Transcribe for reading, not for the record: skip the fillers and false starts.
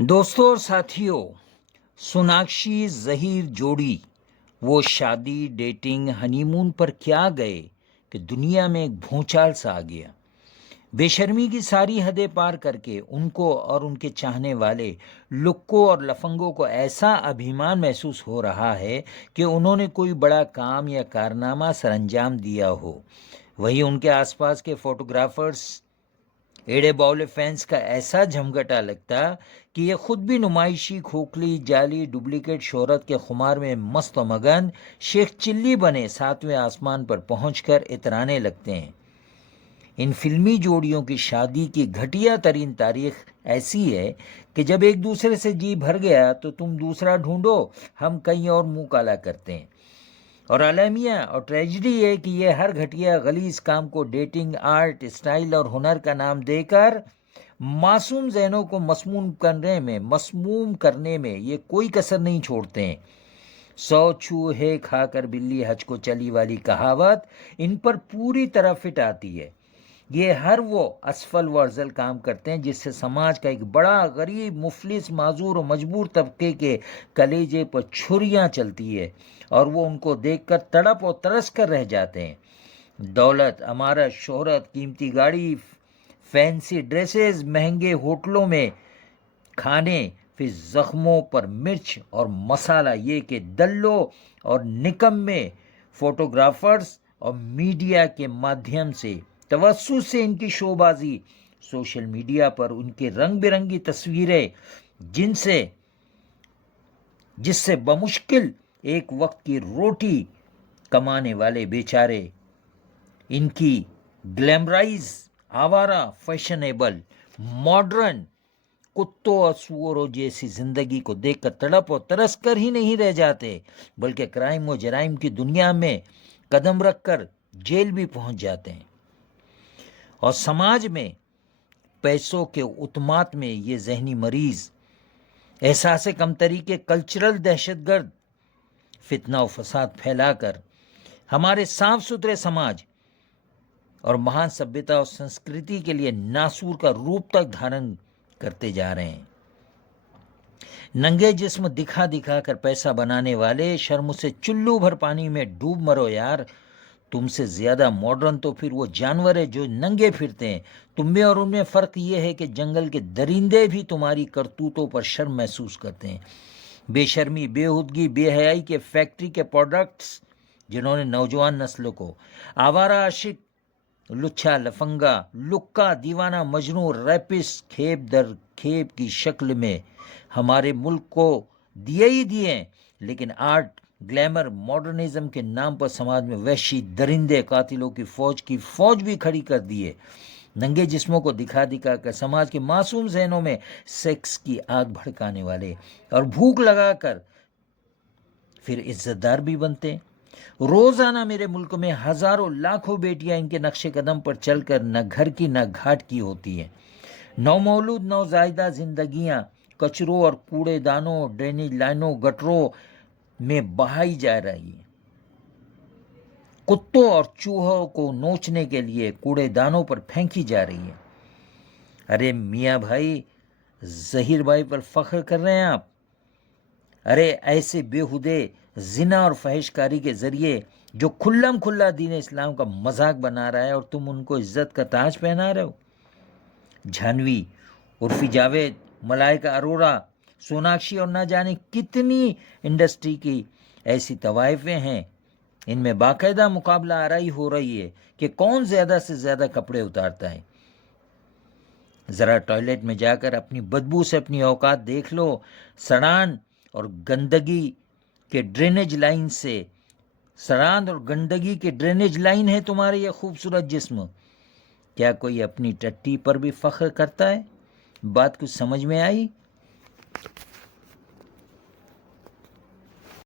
दोस्तों और साथियों, सोनाक्षी ज़हीर जोड़ी वो शादी, डेटिंग, हनीमून पर क्या गए कि दुनिया में एक भूचाल सा आ गया। बेशर्मी की सारी हदें पार करके उनको और उनके चाहने वाले लुक्कों और लफंगों को ऐसा अभिमान महसूस हो रहा है कि उन्होंने कोई बड़ा काम या कारनामा सरंजाम दिया हो। वहीं उनके आसपास के फोटोग्राफर्स, एड़े बावले फैंस का ऐसा झमघटा लगता कि ये खुद भी नुमाइशी, खोखली, जाली, डुप्लीकेट शोहरत के खुमार में मस्त व मगन शेख चिल्ली बने सातवें आसमान पर पहुंचकर इतराने लगते हैं। इन फिल्मी जोड़ियों की शादी की घटिया तरीन तारीख ऐसी है कि जब एक दूसरे से जी भर गया तो तुम दूसरा ढूंढो, हम कहीं और मुंह काला करते हैं। और अलमिया और ट्रेजिडी है कि ये हर घटिया गलीज काम को डेटिंग, आर्ट, स्टाइल और हुनर का नाम देकर मासूम ज़हनों को मसमूम करने में ये कोई कसर नहीं छोड़ते हैं। 100 चूहे खाकर बिल्ली हज को चली वाली कहावत इन पर पूरी तरह फिट आती है। ये हर वो असफल व अफजल काम करते हैं जिससे समाज का एक बड़ा गरीब, मुफलिस, माजूर और मजबूर तबके के कलेजे पर छुरियां चलती है और वो उनको देखकर तड़प और तरस कर रह जाते हैं। दौलत, अमारत, शोहरत, कीमती गाड़ी, फैंसी ड्रेसेस, महंगे होटलों में खाने, फिर जख्मों पर मिर्च और मसाला, ये कि दल्लो और निकम्मे फोटोग्राफर्स और मीडिया के माध्यम से तवस्सुस से इनकी शोबाजी, सोशल मीडिया पर उनके रंग बिरंगी तस्वीरें जिससे बमुश्किल एक वक्त की रोटी कमाने वाले बेचारे इनकी ग्लैमराइज, आवारा, फैशनेबल, मॉडर्न कुत्तों और सुअरों जैसी जिंदगी को देखकर तड़प और तरस कर ही नहीं रह जाते, बल्कि क्राइम और जराइम की दुनिया में कदम रखकर जेल भी पहुंच जाते हैं। और समाज में पैसों के उत्माद में ये जहनी मरीज एहसास कमतरी के कल्चरल दहशतगर्द फितना और फसाद फैलाकर हमारे साफ सुथरे समाज और महान सभ्यता और संस्कृति के लिए नासूर का रूप तक धारण करते जा रहे हैं। नंगे जिस्म दिखा दिखा कर पैसा बनाने वाले, शर्म से चुल्लू भर पानी में डूब मरो यार। तुमसे ज्यादा मॉडर्न तो फिर वो जानवर है जो नंगे फिरते हैं। तुम में और उनमें फर्क ये है कि जंगल के दरिंदे भी तुम्हारी करतूतों पर शर्म महसूस करते हैं। बेशर्मी, बेहुदगी, बेहयाई के फैक्ट्री के प्रोडक्ट्स जिन्होंने नौजवान नस्ल को आवारा, आशिक, लुच्छा, लफंगा, लुक्का, दीवाना, मजनू, रैपिस खेप दर खेप की शक्ल में हमारे मुल्क को दिए ही दिए, लेकिन आर्ट, ग्लैमर, मॉडर्निज्म के नाम पर समाज में वहशी दरिंदे कातिलों की फौज भी खड़ी कर दी है। नंगे जिस्मों को दिखा दिखा कर समाज के मासूम ज़हनों में सेक्स की आग भड़काने वाले और भूख लगाकर फिर इज्जतदार भी बनते हैं। रोजाना मेरे मुल्क में हजारों लाखों बेटियां इनके नक्शे कदम पर चलकर न घर की न घाट की होती हैं। नौमौलूद नौजायदा जिंदगियां कचरों और कूड़ेदानों, ड्रेनेज लाइनों, गटरों में बहाई जा रही है। कुत्तों और चूहों को नोचने के लिए कूड़ेदानों पर फेंकी जा रही है। अरे मियाँ भाई, जहीर भाई पर फख्र कर रहे हैं आप? अरे ऐसे बेहुदे जिना और फहिशकारी के जरिए जो खुल्लम खुल्ला दीन इस्लाम का मजाक बना रहा है और तुम उनको इज्जत का ताज पहना रहे हो। जानवी, उर्फी जावेद, मलाइका अरोरा, सोनाक्षी और ना जाने कितनी इंडस्ट्री की ऐसी तवाइफें हैं, इनमें बाकायदा मुकाबला आराई हो रही है कि कौन ज्यादा से ज्यादा कपड़े उतारता है। जरा टॉयलेट में जाकर अपनी बदबू से अपनी औकात देख लो। सड़ान और गंदगी के ड्रेनेज लाइन से सड़ान और गंदगी के ड्रेनेज लाइन है तुम्हारे ये खूबसूरत जिस्म। क्या कोई अपनी टट्टी पर भी फख्र करता है? बात कुछ समझ में आई?